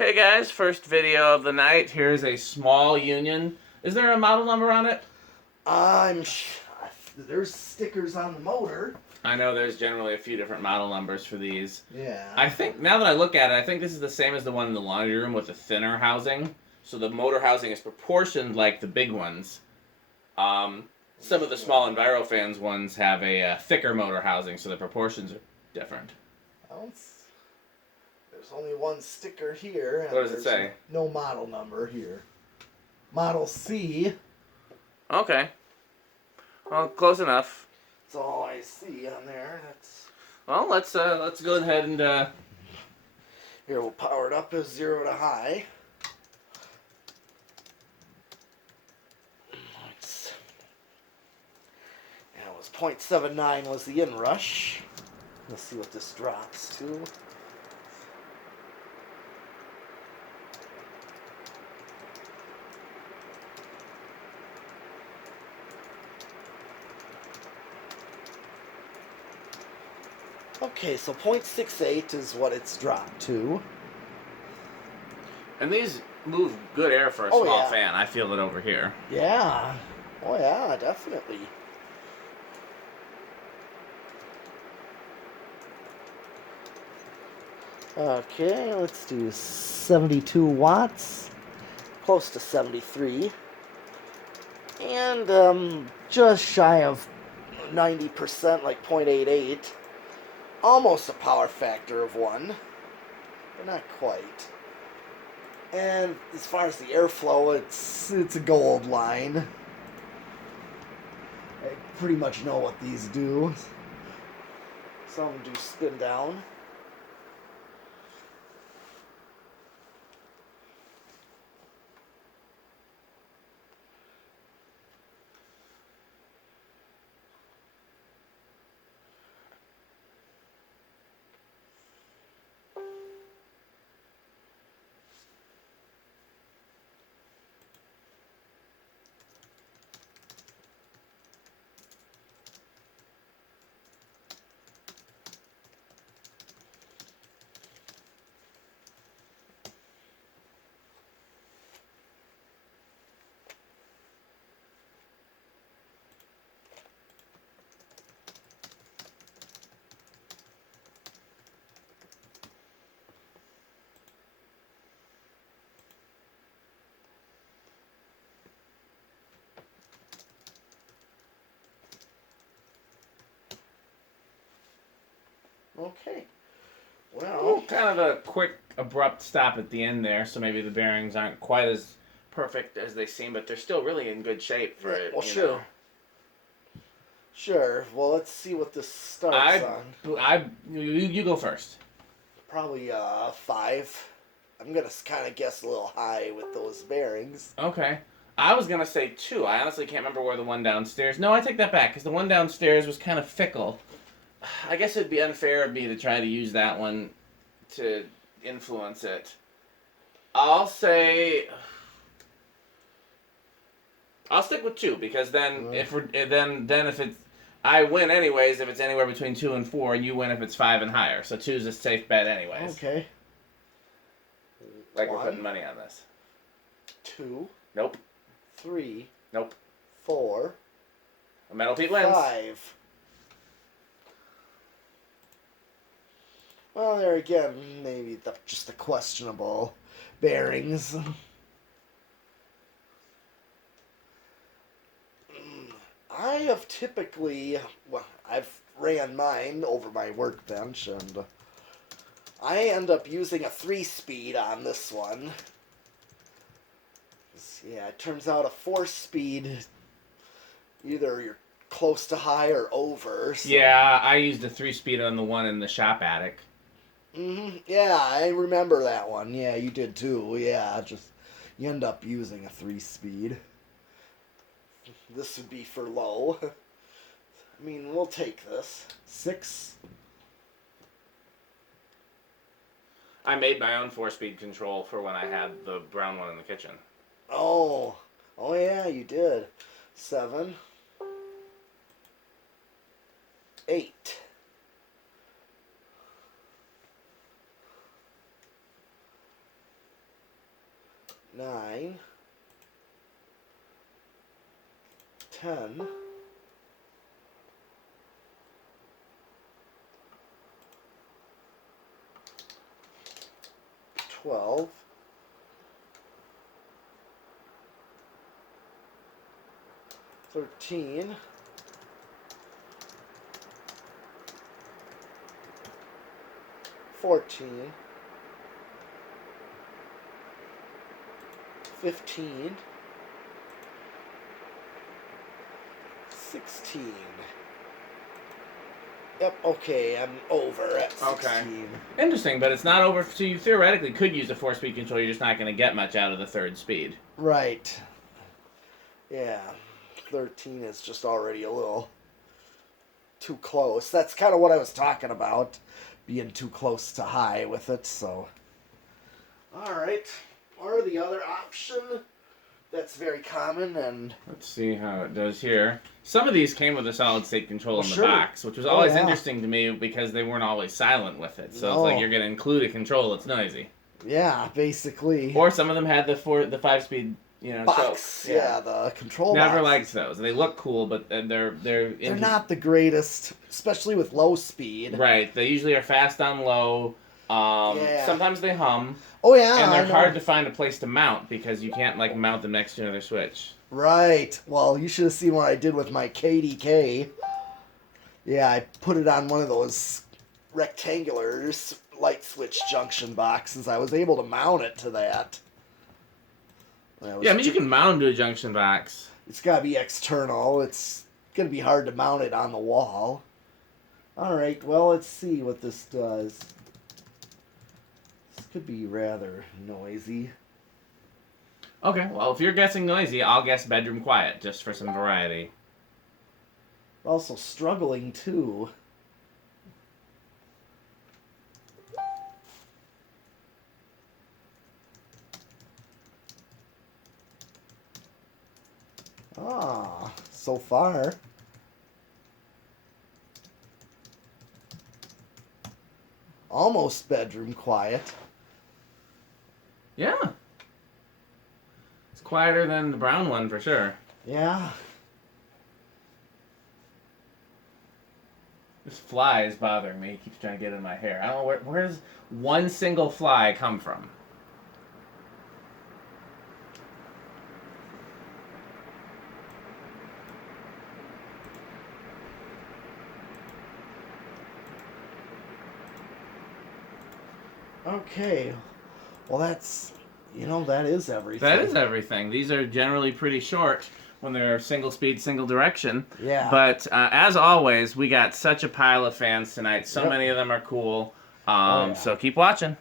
Hey guys, first video of the night. Here's a small Union. Is there a model number on it? There's stickers on the motor. I know there's generally a few different model numbers for these. Yeah. I think, now that I look at it, I think this is the same as the one in the laundry room with the thinner housing. So the motor housing is proportioned like the big ones. Some of the small envirofans ones have a thicker motor housing, so the proportions are different. There's only one sticker here. And What does it say? No model number here. Model C. Okay. Well, close enough. That's all I see on there. Well, let's go ahead and Here, we'll power it up as 0 to high. That was 0.79 was the inrush. Let's see what this drops to. Okay, so 0.68 is what it's dropped to. And these move good air for a small fan. I feel it over here. Yeah. Oh yeah, definitely. Okay, let's do 72 watts. Close to 73. And just shy of 90%, like 0.88. Almost a power factor of 1, but not quite. And as far as the airflow, it's a gold line. I pretty much know what these do. Some of them do spin down. Okay. Well, kind of a quick, abrupt stop at the end there, so maybe the bearings aren't quite as perfect as they seem, but they're still really in good shape for it. Well, sure. Know. Sure. Well, let's see what this starts on. You go first. Probably 5. I'm gonna kind of guess a little high with those bearings. Okay. I was gonna say 2. I honestly can't remember where the one downstairs. No, I take that back because the one downstairs was kind of fickle. I guess it'd be unfair of me to try to use that one to influence it. I'll stick with 2 because then if it's I win anyways if it's anywhere between 2 and 4, and you win if it's 5 and higher. So 2 is a safe bet anyways. Okay. Like 1. We're putting money on this. 2. Nope. 3. Nope. 4. A metal Pete wins. 5. Well, there again, maybe just the questionable bearings. I have typically, I've ran mine over my workbench, and I end up using a 3-speed on this one. Yeah, it turns out a 4-speed, either you're close to high or over. So. Yeah, I used a 3-speed on the one in the shop attic. Yeah, I remember that one. Yeah, you did too. Yeah, you end up using a 3-speed. This would be for low. I mean, we'll take this. 6. I made my own 4-speed control for when I had the brown one in the kitchen. Oh yeah, you did. 7. 8. 9, 10, 12, 13, 14, 15, 16. Yep, okay, I'm over at 16. Okay. Interesting, but it's not over. So you theoretically could use a 4-speed controller. You're just not going to get much out of the 3rd speed. Right. Yeah. 13 is just already a little too close. That's kind of what I was talking about, being too close to high with it, so. Alright. Or the other option that's very common, and let's see how it does here. Some of these came with a solid state control in the sure. box, which was always interesting to me because they weren't always silent with it. So it's like you're going to include a control that's noisy. Yeah, basically. Or some of them had the 5-speed, box. Yeah, the control Never box. liked those. They look cool, but they're not the greatest, especially with low speed. Right. They usually are fast on low. Sometimes they hum. Oh yeah. And they're hard to find a place to mount because you can't mount them next to another switch. Right. Well, you should have seen what I did with my KDK. Yeah, I put it on one of those rectangular light switch junction boxes. I was able to mount it to that. Yeah, I mean you can mount to a junction box. It's got to be external. It's going to be hard to mount it on the wall. All right, well, let's see what this does. This could be rather noisy. Okay, well, if you're guessing noisy, I'll guess bedroom quiet, just for some variety. Also struggling, too. Ah, so far. Almost bedroom quiet. Yeah. It's quieter than the brown one, for sure. Yeah. This fly is bothering me. It keeps trying to get in my hair. I don't know where does one single fly come from? Okay. Well, that's, that is everything. That is everything. These are generally pretty short when they're single speed, single direction. Yeah. But as always, we got such a pile of fans tonight. So many of them are cool. So keep watching.